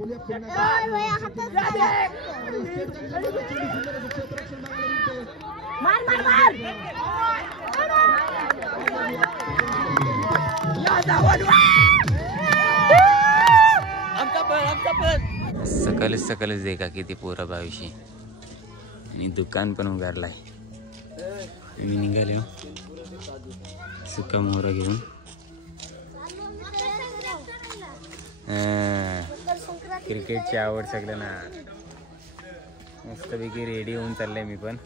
मार मार मार सकाळीच सकाळीच दे का किती पोरं भावीशी आणि दुकान पण उघडलाय. मी निघाले सुका मोहरा घेऊन. क्रिकेटची आवड सगळ्यांना. मस्तपैकी रेडी होऊन चाललंय मी पण.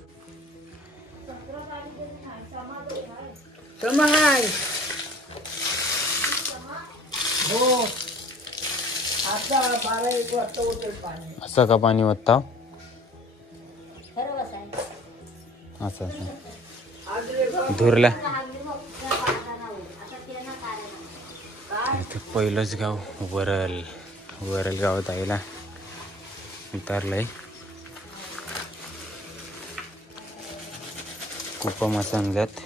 असं का पाणी ओतता? असं असं धुरला. पहिलंच गाव वरल. वरल गावात आईला उतारलंय. कुपा मासा आणल्यात.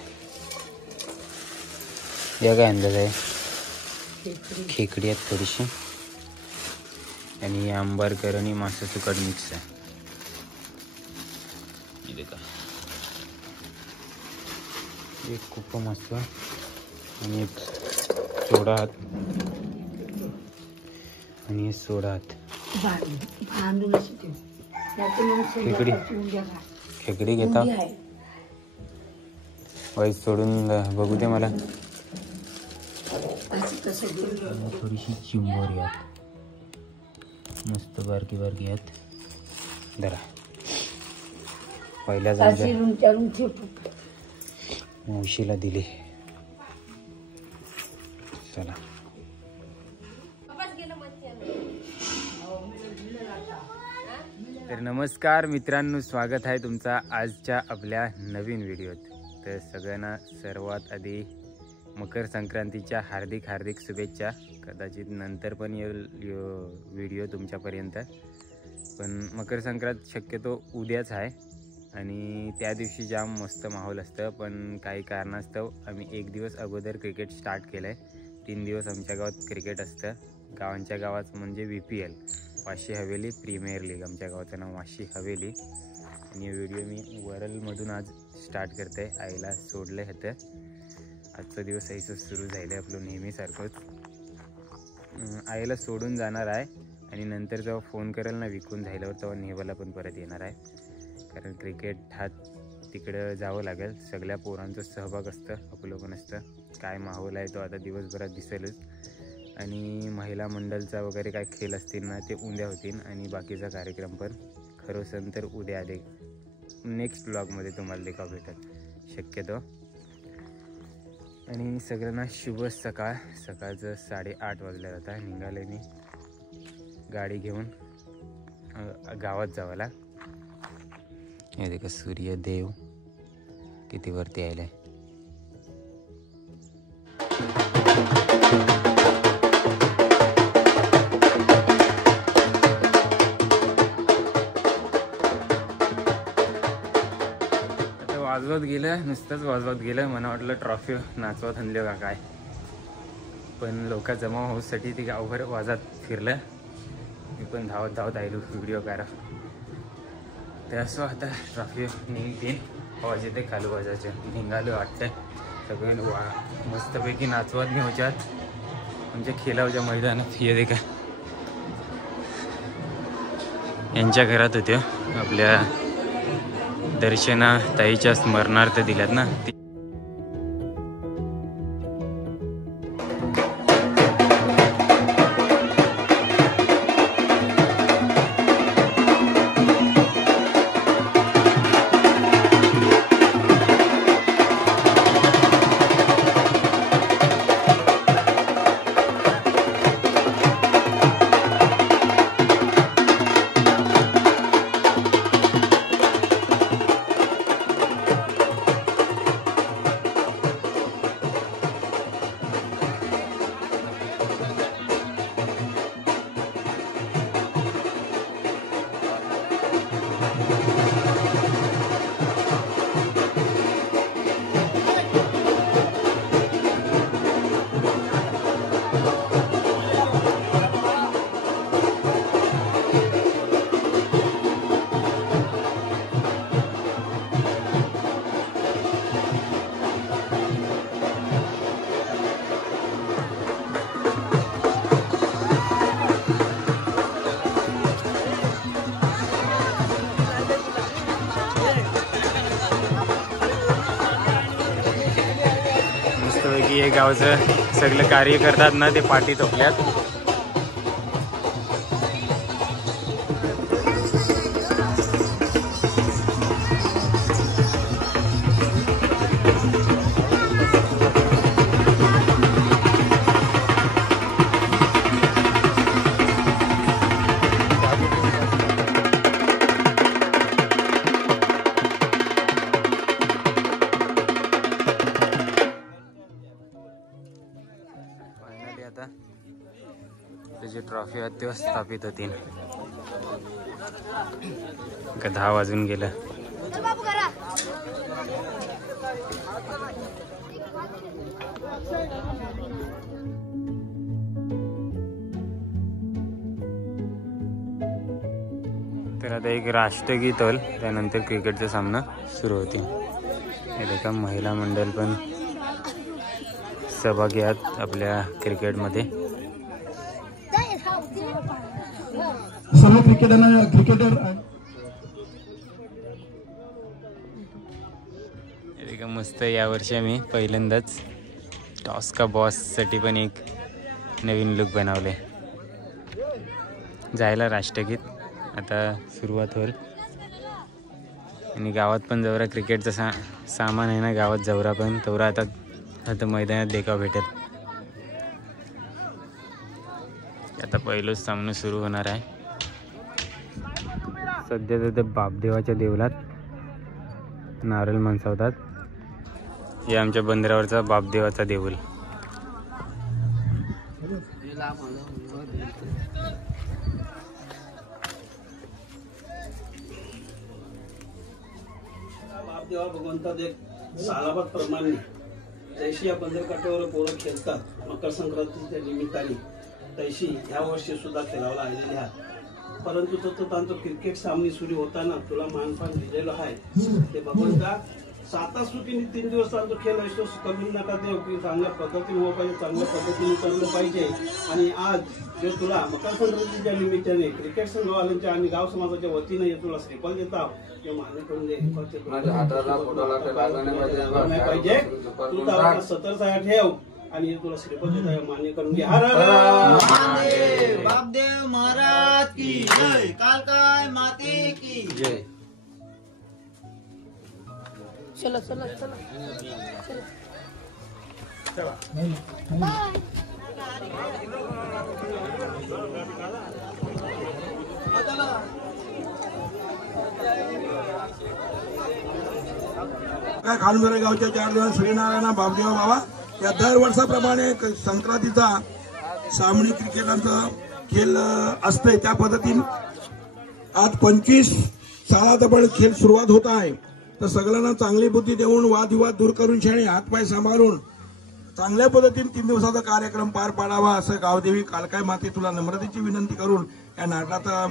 या काय अंदाज आहे? खेकडी आहेत थोडीशी आणि आंबारकर आणि मासा सुकट मिक्स आहे. एक कुपा मासा आणि एक सोडा हात आणि सोडा हात. खेकडी खेकडी घेता वाईस सोडून बघू दे मला. थोडीशी चिंबोरी आहेत. मस्त बारकी बारकी आहेत. जरा पहिल्या मावशीला दिली. चला तर नमस्कार मित्रांनो, स्वागत आहे तुमचा आजच्या आपल्या नवीन व्हिडिओत. तर सगळ्यांना सर्वात आधी मकर संक्रांतीच्या हार्दिक हार्दिक शुभेच्छा. कदाचित नंतर पण येईल व्हिडिओ तुमच्यापर्यंत, पण मकर संक्रांत शक्यतो उद्याच आहे आणि त्या दिवशी जाम मस्त माहोल असतं. पण काही कारणास्तव आम्ही एक दिवस अगोदर क्रिकेट स्टार्ट केलं आहे. 3 दिवस आमच्या गावात क्रिकेट असतं. गावांच्या गावात म्हणजे VPL Vashi Haveli premier league. आमच्या गावाचं नाव वाशी हवेली. आणि व्हिडिओ मी वरलमधून आज स्टार्ट करते आहे. आईला सोडलं होतं. आजचा दिवस ऐसं सुरू झालं आहे आपलं नेहमीसारखंच. आईला सोडून जाणार आहे आणि नंतर जेव्हा फोन करेल ना विकून झाल्यावर तेव्हा नेवाला पण परत येणार आहे. कारण क्रिकेट हा तिकडं जावं लागेल. सगळ्या पोरांचं सहभाग असतं, आपलं पण असतं. काय माहोल आहे तो आता दिवसभरात दिसेलच. आणि महिला मंडळचा वगैरे काय खेळ असतील ना ते उद्या होतील आणि बाकीचा कार्यक्रम पण खरं सण तर उद्या आले नेक्स्ट ब्लॉगमध्ये तुम्हाला देखा भेटत शक्यतो. आणि सगळ्यांना शुभ सकाळ. सकाळचं 8:30 वाजल्या जाता. निघाले मी गाडी घेऊन गावात जावाला. हे देखा सूर्यदेव किती वरती आले. वाजवत गेलं, नुसतंच वाजवत गेलं. मला वाटलं ट्रॉफी नाचवत आणलं का काय, पण लोक जमा होऊसाठी ती गावभर वाजत फिरलं. मी पण धावत धावत आलो व्हिडिओ करा. ते असं आता ट्रॉफी निघतील. आवाज येते खालू वाजायचे. निघालो वाटतंय सगळे मस्तपैकी नाचवत नेऊच्यात म्हणजे खेळावच्या मैदानात. ये दे का यांच्या घरात होत्या आपल्या दर्शना ताईच्या स्मरणार्थ दिल्यात ना. जे गावचं सगळं कार्य करतात ना ते पाठी थोपल्यात. आता त्याची ट्रॉफी आहेत तेव्हा स्थापित होतील. 10 वाजून गेलं. तर आता एक राष्ट्रगीत होईल, त्यानंतर क्रिकेटचा सामना सुरू होतील. एका महिला मंडळ पण सहभागी आहेत आपल्या क्रिकेटमध्ये. सर्व क्रिकेटर का मस्त. यावर्षी आम्ही पहिल्यांदाच टॉस का बॉस साठी पण एक नवीन लुक बनवले. जायला राष्ट्रगीत आता सुरुवात होईल. आणि गावात पण जवरा क्रिकेटचा सामान आहे ना, गावात जवरा पण तवरा आता मैदानात देखाव भेटेल. आता पहिलंच सामना सुरू होणार आहे. सध्या तर बापदेवाच्या देवलात नारळ मनसवतात. हे आमच्या बंदरावरचा बापदेवाचा देऊळ. बापदेवा भगवंता देव सालाबाद प्रमाणे तैशी या बंदरकाठ्यावर पोरं खेळतात मकर संक्रांतीच्या निमित्ताने, तैशी ह्या वर्षी सुद्धा खेळावला आलेले आहेत. परंतु तत्वतांचं क्रिकेट सामने सुरू होताना तुला मानपान दिलेलं आहे. ते भगवंता 7 सुटीने 3 दिवस चालतो खेळ असतो. कमी नका देव की चांगल्या पद्धतीने हो पाहिजे, चांगल्या पद्धतीने चाललं पाहिजे. आणि आज जो तुला मकर संक्रांतीच्या निमित्ताने क्रिकेट संघवाल्यांच्या आणि गाव समाजाच्या वतीने तुला श्रीफल देता हे मान्य करून दे. पाहिजे तू तर 70 ठेव आणि तुला श्रीफल देता मान्य करून घे. हर हर बापदेव महाराज की जय, कालकाय माते की जय. चलो चलो चलो खालुंगरे गावच्या 4 दिवस श्रीनारायण बापदेव बाबा या दर वर्षाप्रमाणे संक्रांतीचा सामनी क्रिकेटाचा खेळ असते. त्या पद्धतीने आज 25 सालात पण खेळ सुरुवात होत आहे. तर सगळ्यांना चांगली बुद्धी देऊन वादविवाद दूर करून शाणे हातपाय सांभाळून चांगल्या पद्धतीने 3 दिवसाचा कार्यक्रम पार पाडावा असं गावदेवी कालकाय माते तुला नम्रतेची विनंती करून या नाटकाचा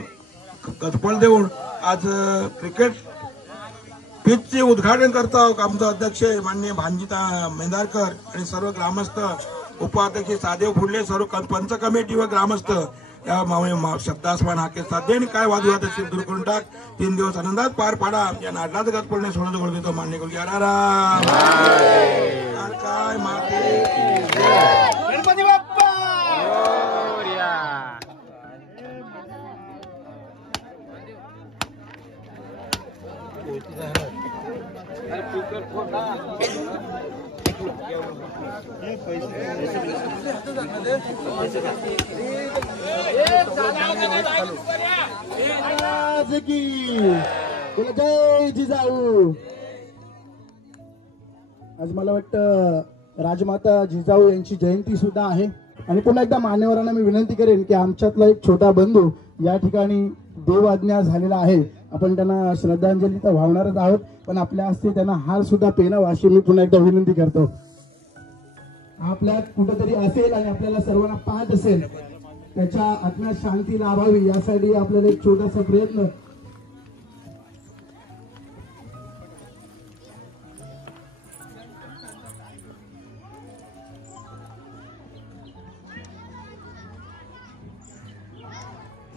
गतफळ देऊन आज क्रिकेट पिचचे उद्घाटन करता आमचा अध्यक्ष माननीय भांजिता मेंदारकर आणि सर्व ग्रामस्थ, उपाध्यक्ष सादेव फुडले, सर्व पंच कमिटी व ग्रामस्थ या शब्दास्मान हाके साध्य आणि काय वादविवाद असेल दूर करून टाक. 3 दिवस आनंदात पार पाडा. या नाटकाचं गतफळ सोडून गोळ देतो मान्य करू. काय माते गणपती बाप्पा. जय जिजाऊ. आज मला वाटतं राजमाता जिजाऊ यांची जयंती सुद्धा आहे. आणि पुन्हा एकदा मान्यवरांना मी विनंती करेन की आमच्यातला एक छोटा बंधू या ठिकाणी देवआज्ञा झालेला आहे. आपण त्यांना श्रद्धांजली तर वाहणारच आहोत, पण आपल्या हस्ते त्यांना हार सुद्धा पेनावा अशी मी पुन्हा एकदा विनंती करतो. आपल्यात कुठेतरी असेल आणि आपल्याला सर्वांना पाहत असेल, त्याच्या आत्म्यात शांती लाभावी यासाठी आपल्याला एक छोटासा प्रयत्न.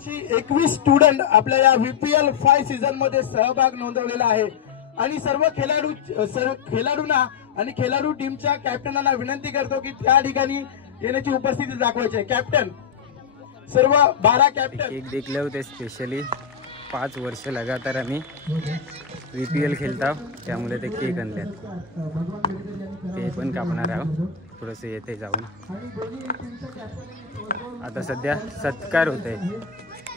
ची 21 स्टुडंट आपल्या या VPL 5 सीझन मध्ये सहभाग नोंदवलेला आहे. आणि सर्व खेळाडूंना आणि खेळाडू टीमच्या कॅप्टनांना विनंती करतो की त्या ठिकाणी येण्याची उपस्थिती दाखवायची आहे. कॅप्टन, सर्व 12 कॅप्टन केक देखले होते स्पेशली 5 वर्ष लगातार आम्ही VPL खेळतो, त्यामुळे ते केक आणले ते पण कापणार आहोत. थोडंसं येते जाऊन. आता सध्या सत्कार होत आहे.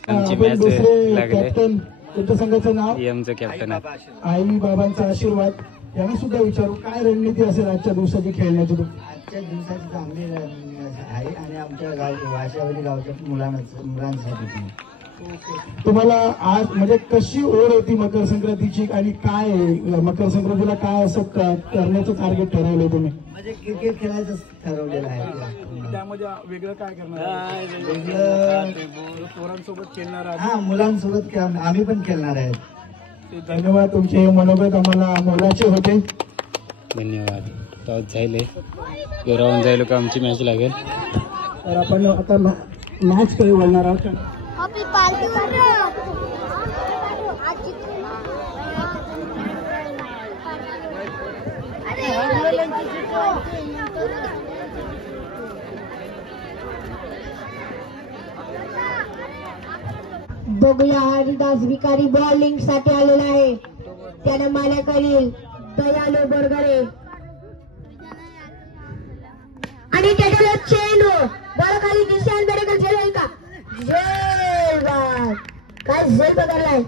आमची मॅच लागले. कॅप्टन कोणत्या संघाचं नाव? आमचं कॅप्टन आहे. आई बाबांचा आशीर्वाद यांना सुद्धा विचारू, काय रणनीती असेल आजच्या दिवसाची खेळण्याची? आजच्या दिवसाची चांगली आहे आणि आमच्या वाशावरी गावच्या मुलांसाठी तुम्हाला आज म्हणजे कशी ओढ होती मकर संक्रांतीची आणि काय मकर संक्रांतीला काय असं करण्याचं टार्गेट ठरवलंय तुम्ही? म्हणजे क्रिकेट खेळायचं ठरवलेलं आहे. त्यामध्ये वेगळं काय करणार? वेगळं पोरांसोबत खेळणार? हा, मुलांसोबत आम्ही पण खेळणार आहेत. धन्यवाद, तुमचे हे मनोगत आम्हाला मोलाचे होते. धन्यवाद. टॉस झाले, राहून जाईल का आमची मॅच लागेल. तर आपण आता मॅच कडे वळणार आहोत. बघूया हरिदास भिकारी बॉलिंग साठी आलेला आहे. त्याने माल्या करील दयालू बोरगरे आणि त्याच्याला चेंडू बॉल खाली निशान बेडेकर झेल का? काय झेल पकडलाय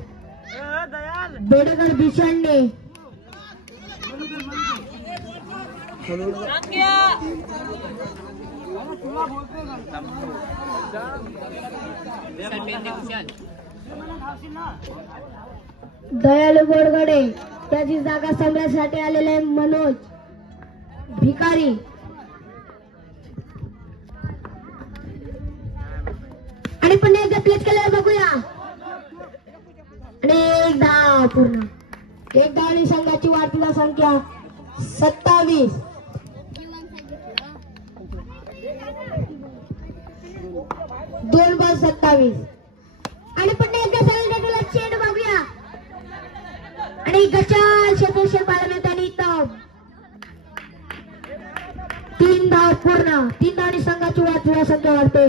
बेडेकर दिशांनी. दयालू बोरगडे त्याची जागा सांभाळण्यासाठी आलेले आहे मनोज भिकारी. आणि पण एकदा प्लेस केल्यावर बघूया. आणि एक धाव पूर्ण. एक धाव आणि संघाची वाटला संख्या 27. दोन बॉल 27. आणि पण एकदा संघाला चेंडू बघूया. आणि गचाल क्षेत्रक्षण पाहिलं त्यांनी तब 3 धाव पूर्ण. 3 धाव आणि संघाची वाटला संख्या वाढते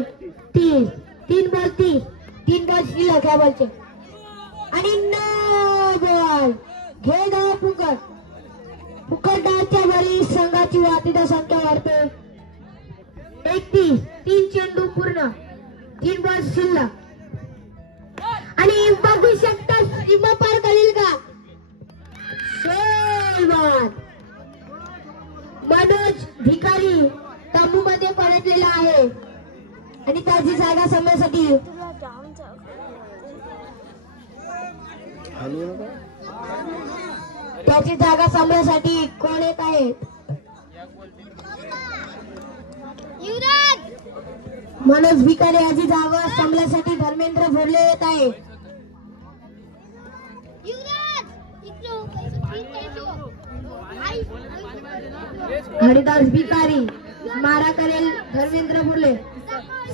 30. 3 बॉल 30. 3 बॉल शिल्लक या बॉलचे. आणि 9 बॉल घे धाव फुकट. फुकट डावच्या बळी संघाची वाटीदा संख्या वाढते 31. 3 चेंडू पूर्ण. 3 बॉल शिल्लक. आणि बघू शकता सीमा पार करेल का? मनोज भिकारी तंबू मध्ये परतलेला आहे आणि त्याची जागा समजण्यासाठी कोण येत आहेत? मनोज भिकारी याची जागा सांभाळण्यासाठी धर्मेंद्र भोरले येत आहे. हरिदास भिकारी मारा करेल धर्मेंद्र भोरले.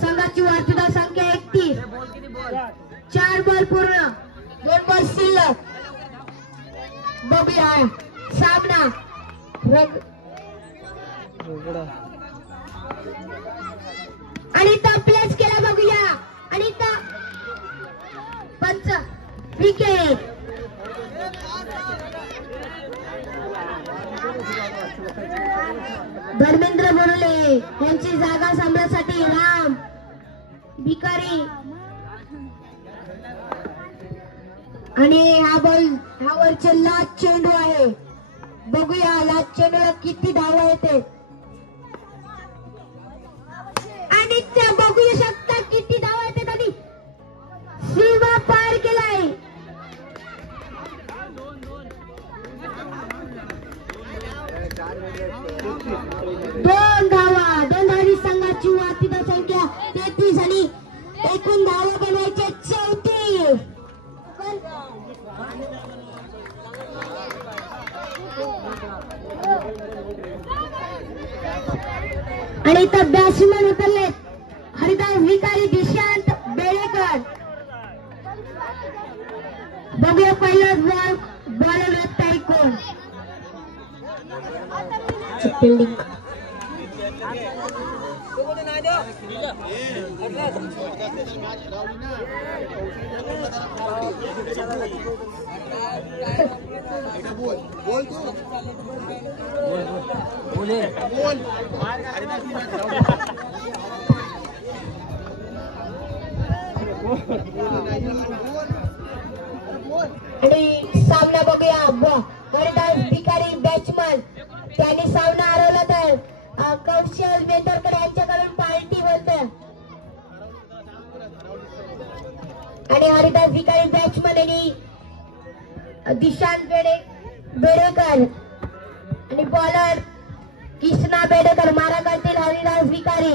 संघाची वार्षिक संख्या 31. 4 बॉल पूर्ण. 2 बॉल शिल्लक. बघूया सामना आणि प्लेस केला बघूया. आणि पंच विकेट. धर्मेंद्र बोरले यांची जागा सांभाळण्यासाठी राम भिकारी. आणि हा वरचे लाच चेंडू आहे. बघूया लाच चेंडूला किती धावा येते. आणि त्या बघू शकता किती धावा येते. कधी सीमा पार केलाय. दोन धावी संघाची वाटीदा संख्या 33 आणि एकूण धावा बनवायचे 34. आणि इथं बॅट्समन उतरले हरिदास भिकारी दिशांत बेळेकर. बघूया पहिलाच बॉल बॉलर कोण? फिल्डिंग आणि सामना बघूया हरिदास भिकारी बॅट्समन त्यांनी सामना हरवला तर कौशल मेंढरकर यांच्याकडून पार्टी होते आणि हरिदास भिकारी बॅट्समन आणि दिशांत बेडेकर आणि बॉलर कृष्णा बेडेकर मारा करतील हरिदास भिकारी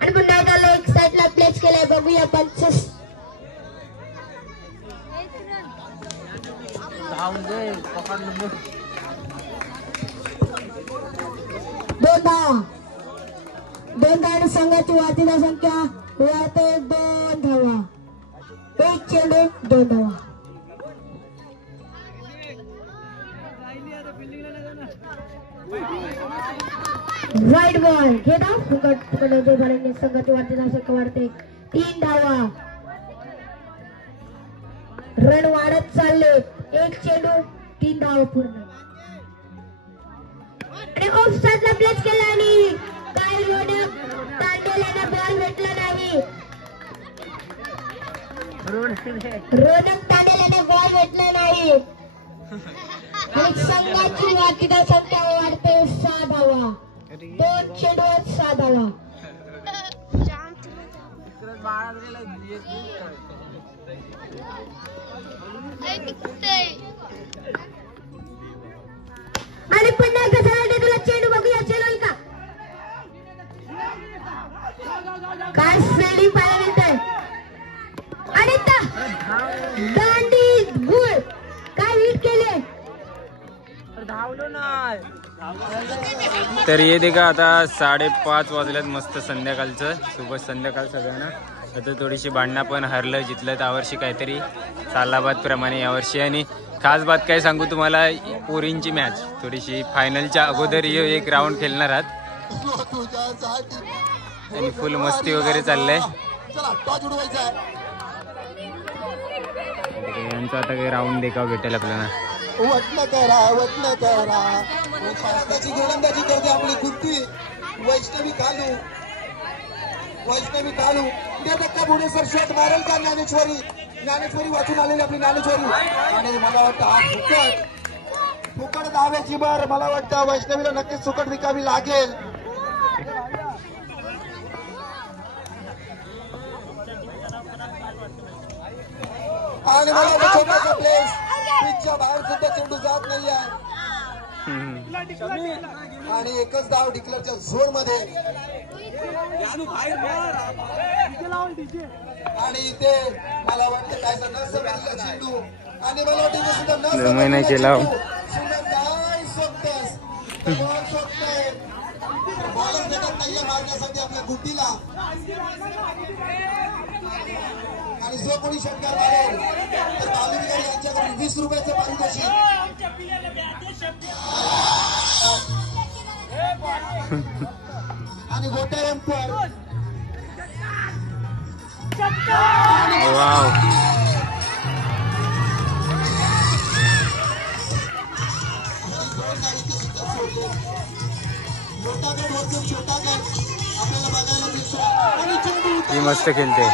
आणि पुन्हा एकदा लेग साईडला प्लेस केलाय बघूया पंचस दोन धावा संघाची वाचीला संख्या वाढते 2 धावा 1 चेंडू 2 धावा वाईट बॉल घेता फुकट बॉलिंग संघाची वाचीला संख्या वाढते 3 धावा रन वाढत चालले 1 चेंडू 3 धावा पूर्ण आणि ऑफ साईडला प्लेस केला आणि काय रोनक तांडेल्याने बॉल भेटला नाही रोनक तांडेल्याने बॉल भेटला नाही आणि संघाची वाचीला संख्या वाढते 6 धावा 2 चेंडूवर 6 धावा आणि पुन्हा कसा तुला चेंडू बघूया चेंडू का काय फिल्डिंग पाहायला मिळतंय आणि दांडी गुळ काय हिट केले तर ये देखा आता 5:30 वाजल्यात मस्त संध्याकाळचं शुभ संध्याकाळ सगळ्यांना. आता थोडीशी भांडणं पण हरलं जितलं त्यावर्षी काहीतरी सालाबाद प्रमाणे यावर्षी आणि खास बात काय सांगू तुम्हाला पोरींची मॅच थोडीशी फायनलच्या अगोदर एक राऊंड खेळणार आहात आणि फुल मस्ती वगैरे चाललंय यांचा आता काही राऊंड देखाव भेटेल आपल्याला. गोलंदाजी करते आपली कुर्ती वैष्णवी कालू त्या धक्का पुढे सर शॉट मारेल का ज्ञानेश्वरी वाचून आलेली आपली ज्ञानेश्वरी आणि मला वाटतं हा फुकट धाव्याची बार मला वाटतं वैष्णवीला नक्कीच सुकट विकावी लागेल. आणि मला छोटासा प्लेस पिचच्या बाहेर सुद्धा चेंडू जात नाही आहे आणि एकच धाव डिक्लेअरच्या झोन मध्ये आणि इथे मला वाटतं काय नसतं चेंडू आणि मला वाटतं सुद्धा नसतं बॉलच भेटत नाहीये मारण्यासाठी आपल्या गुटीला आणि जो कोणी षटकार मारेल तर बालू बिहारी यांच्याकडून 20 रुपयाचं पारितोषिक आणि गोट्या एम्पर मोठा गट वरतून छोटा गट आपल्याला बघायला दिसतो आणि चेंडू मस्त खेळते.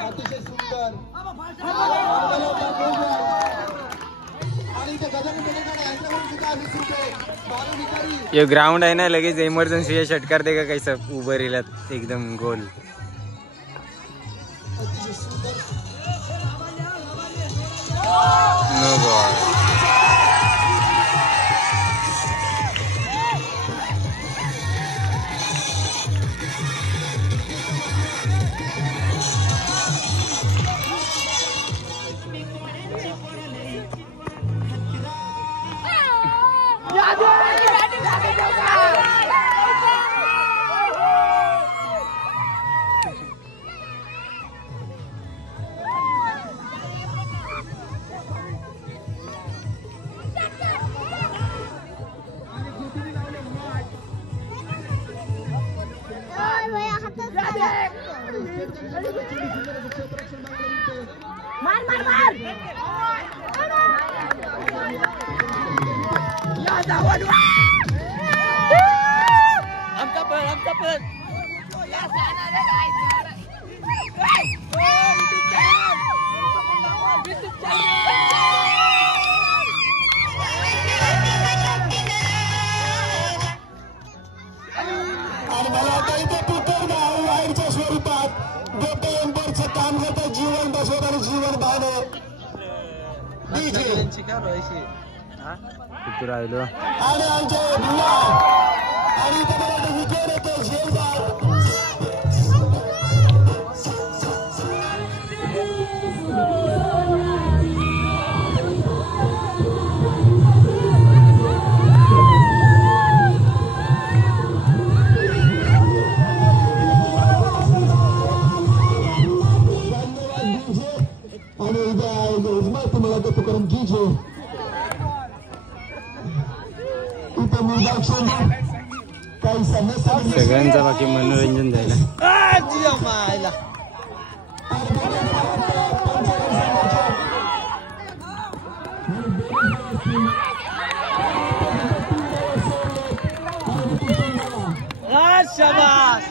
अतिशय सुंदर आणि इथे गजानन बेडेकर यांच्याकडून सुद्धा 20 रुपये बालू भिकारी ये ग्राउंड आहे ना लगेच इमर्जन्सी या षटकार देगा कैसा उभं राहिलात एकदम गोल. नो बॉल मार मार मार आमचा पण आणि मला आता इथे पुतर गाव वाईटच्या स्वरूपात गोटे एम्बरचं काम करतं जीवन बसवत आणि जीवन भावने किती राहिलो आणि आमचे मुला आणि इथे मला विकेट येतो झेलदार आणि उद्या तुम्हाला ते तुकाराम घ्यायचे इथे निर्दाक्षिण्य काही समस्या सगळ्यांचा बाकी मनोरंजन झालं. शाबास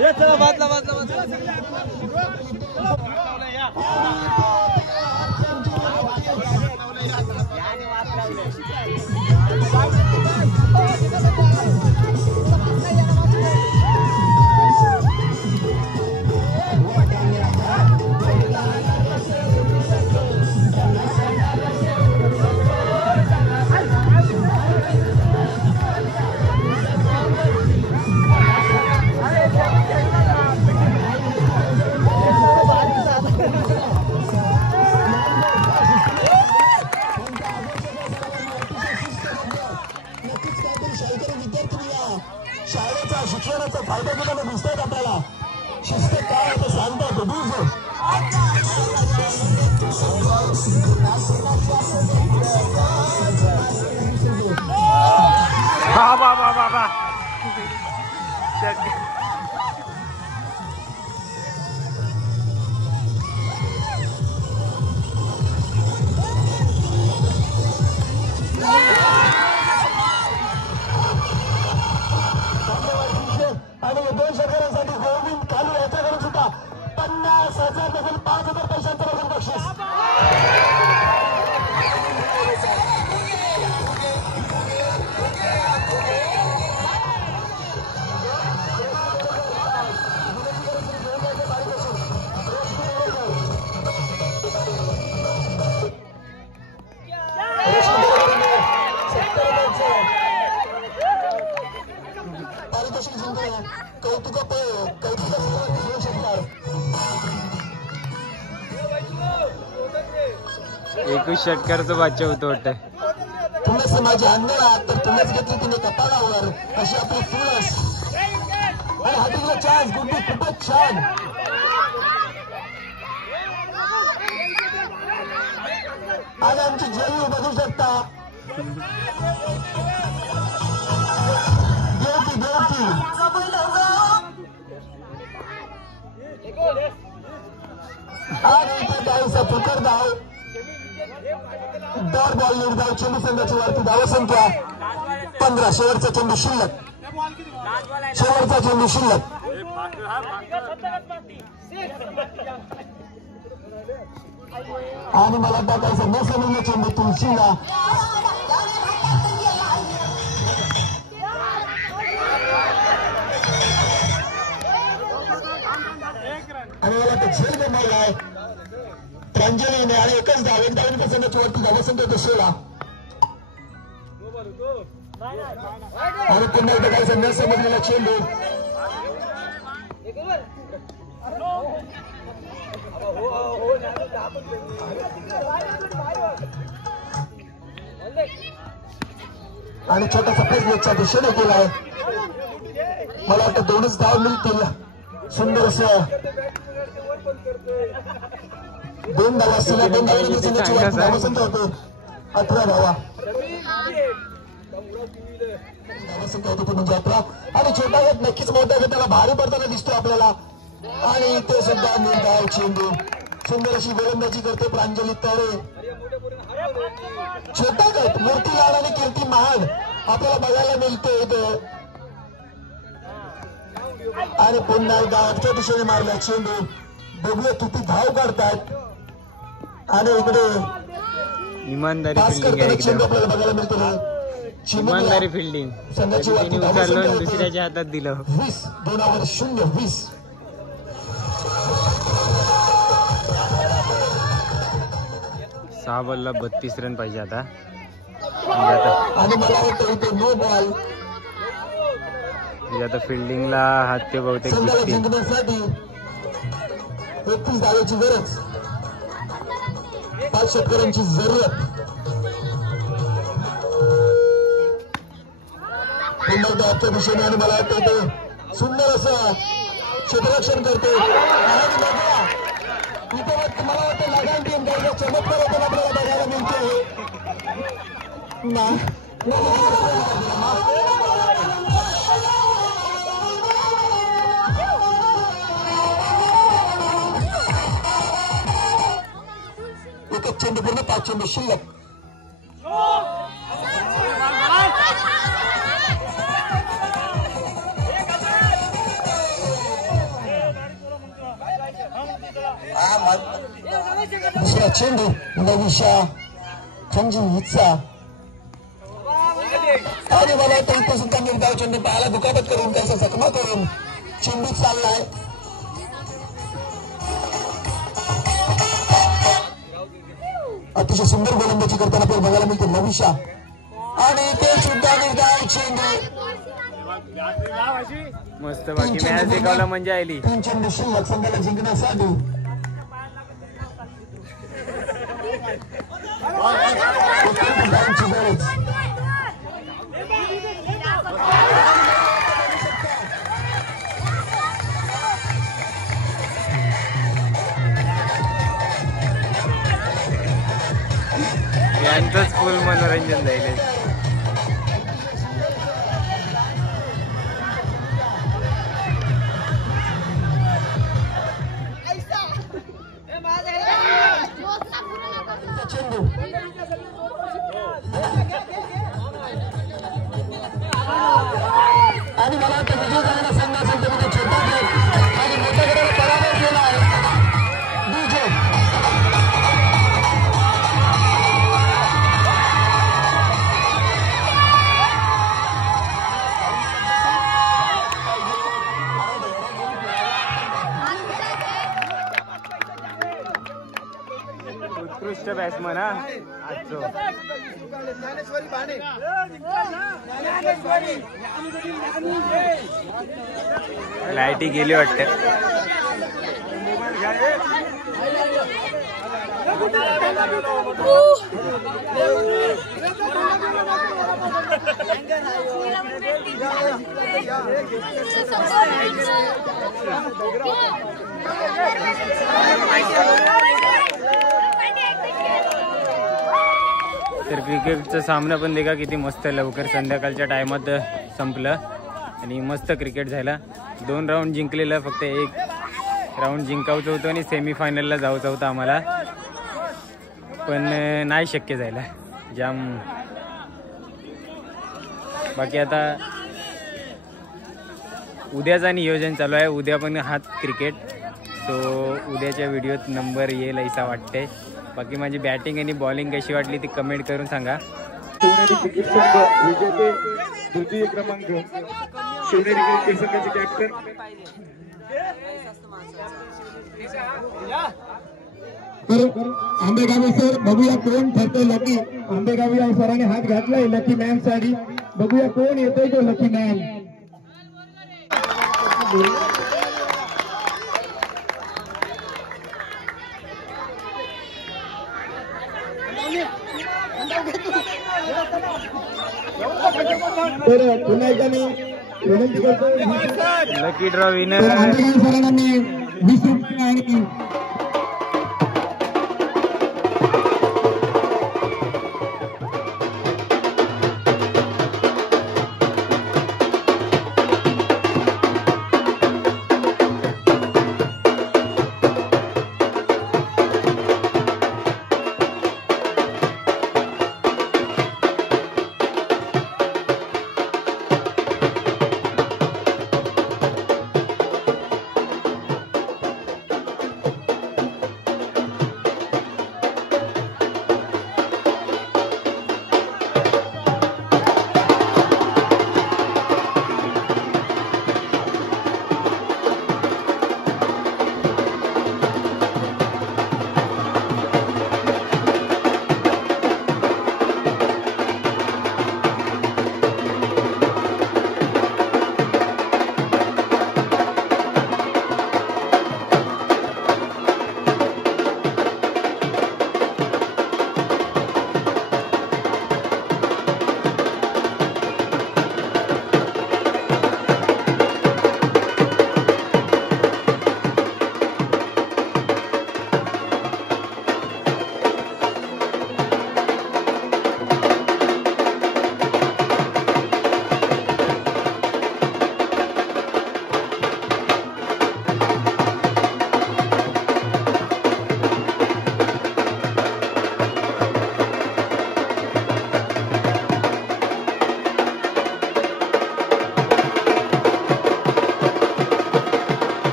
ये चला बादला शाळेचा शिक्षणाचा फायदा घेताना दिसतात आपल्याला शिस्त काय आहे ते सांगतात बाबा आणि 2 षटकारांसाठी गोविंद कालू याच्याकडे सुद्धा 50,000 नसेल 5,000 पैशांचं वजन बक्षीस. पारितोषिक जिंकून कौतुक घेऊ शकणार. 21 षटकाराचं बादशाह होतं वाटतं. तुम्हीच माझे अंधर आहात तर तुम्हीच घेतली तुम्ही कपाळावर अशी आपली तुळस आणि हातीला चान्स गुड्डी खूपच छान. आज आमची जयू बघू शकता देवती आणि इथे डावचा पुकर धाव डॉट बॉल निर्धाव चेंडू संघाची वाढती धावसंख्या 15. शेवटचा चेंडू शिल्लक आणि मला टाकायचं न समजलं चेंडू तुळशीला आणि मला तो झेल गमावलाय प्रांजलीने आणि एकच धाव 1 धावून संघाची वरती धावसंख्या होतो 16. आणि पुन्हा एकदा काही न समजलेला चेंडू आणि छोटासा फेसबुकच्या दिशेने गेलाय. मला वाटतं 2च धाव मिळतील. सुंदर असं 2 धावा असलेल्या 2 धावांनी संघाची धावसंख्या होतो 18 धावा. म्हणजे 11 आणि छोटा गट नक्कीच मोठा गट त्याला भारी पडताना दिसतो आपल्याला. आणि इथे सुद्धा निर्धाव चेंडू सुंदर अशी गोलंदाजी करते प्रांजली तळे. छोटा गट मूर्ती लाड आणि कीर्ती महाड आपल्याला बघायला मिळतो इथे. आणि पुन्हा एकदा आजच्या दिशेने मारला चेंडू. बघूया किती धाव काढतात. आणि इकडे इमानदारी पास फिल्डिंग करताना आहे चेंडू एकदम. आपल्याला बघायला मिळतो. इमानदारी फिल्डिंग. संघाची त्यांनी उचललं आणि दुसऱ्याच्या हातात दिलं. 20 2 0 20. 6 बॉलला 32 रन पाहिजे आता. आणि मला वाटतं इथे नो बॉल. म्हणजे आता फिल्डिंगला हात ते बहुतेक संघाला दिसतील. जिंकण्यासाठी 31 धावेची गरज. 5 षटकारांची जरूरत. पुन्हा एकदा आजच्या दिशेने आणि मला वाटतं ते सुंदर असं क्षेत्ररक्षण करते. इथे मला वाटतं लगान टीम काही चमत्कार होताना आपल्याला बघायला मिळते. एकच चेंडू पूर्ण 5 चेंडू शिल्लक. दुसरा चेंडू नवीशा खंजीचा. आणि मला वाटतं इथे सुद्धा निर्धाव चेंडू पायाला दुखापत करून त्याचा जखमा करून चेंडू चाललाय. अतिशय सुंदर गोलंदाजी करताना आपल्याला बघायला मिळते नवीशा. आणि ते सुद्धा निर्धाव चेंडू. मस्त बाकी मॅच जिंकवला म्हणजे आली. 3 चेंडू शिल्लक संघाला जिंकण्यासाठी. यांचंच फुल मनोरंजन जाईल. आणि मला वाटतं विजय झालेला संघ असेल तर म्हणजे छोटा गट आणि मोठ्या गटाला पराभव केला आहे. डीजे उत्कृष्ट बॅट्समन हा आजचो. लाईटी गेली वाटते. तर क्रिकेटचं सामना पण देखा किती मस्त लवकर संध्याकाळच्या टायमात संपलं आणि मस्त क्रिकेट झाला. 2 राऊंड जिंकलेलं, फक्त 1 राऊंड जिंकायचं होतं आणि सेमीफायनलला जायचं होतं आम्हाला, पण नाही शक्य झालं. जाम बाकी आता उद्याचा नियोजन चालू आहे. उद्या पण हाच क्रिकेट, सो उद्याच्या व्हिडिओत नंबर येईल असं वाटतंय. बाकी माझी बॅटिंग आणि बॉलिंग कशी वाटली ती कमेंट करून सांगा. शिवनेरी क्रिकेट संघ विजेते द्वितीय क्रमांक शिवनेरी क्रिकेट संघाचे कॅप्टन आंबेगावी सर. बघूया कोण ठरतोय लकी. आंबेगावी सरांनी हात घातलाय लकी मॅन साठी. बघूया कोण येतोय तो लकी मॅन. तर पुन्हा एकदा मी विनंती करतो लकी ड्रॉ विनर सरांना मी 20 रुपये आणि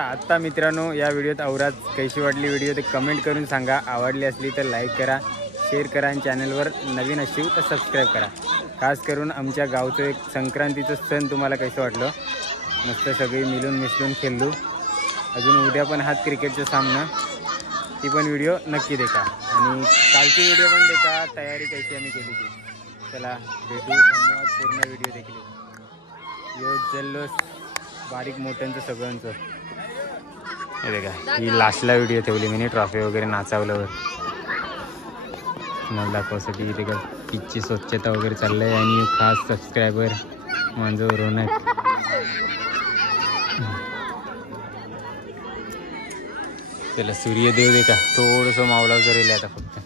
आत्ता मित्रांनो या व्हिडिओत औरात कशी वाटली व्हिडिओ ते कमेंट करून सांगा. आवडली असली तर लाईक करा, शेअर करा आणि चॅनलवर नवीन असेल तर सबस्क्राईब करा. खास करून आमच्या गावचं एक संक्रांतीचं सण तुम्हाला कसं वाटलं. मस्त सगळी मिळून मिसळून खेळलो. अजून उद्या पण हात क्रिकेटचा सामना, ती पण व्हिडिओ नक्की देखा आणि कालची व्हिडिओ पण देखा, तयारी कशी आम्ही केली ती. चला भेटू, धन्यवाद. पूर्ण व्हिडिओ देखील यो जल्लोष बारीक मोठ्यांचं सगळ्यांचं. हे बघा ही लास्टला व्हिडिओ ठेवली मी ट्रॉफी वगैरे नाचावल्यावर मला दाखवासाठी. इथे का पिचची स्वच्छता वगैरे चाललं आहे आणि खास सबस्क्रायबर माझं रोनक. त्याला सूर्यदेव देखा थोडंसं मावला जरेल आता फक्त.